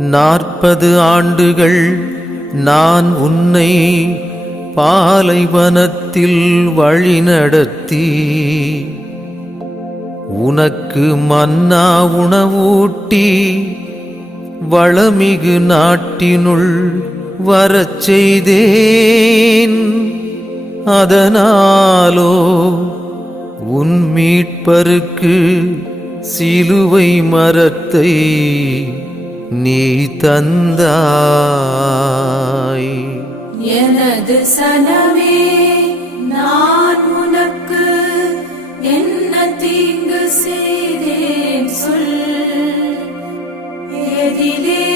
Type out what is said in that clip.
40 ஆண்டுகள் நான் உன்னை பாலைவனத்தில் வழிநடத்தி உனக்கு மன்னா உணவூட்டி வளமிகு நாட்டினுள் வரச் செய்தேன். அதனாலோ உன் மீட்பருக்கு சிலுவை மரத்தை நீ தந்தாய். எனது சனமே, நான் உனக்கு என்ன தீங்கு செய்தேன் சொல். எதிலே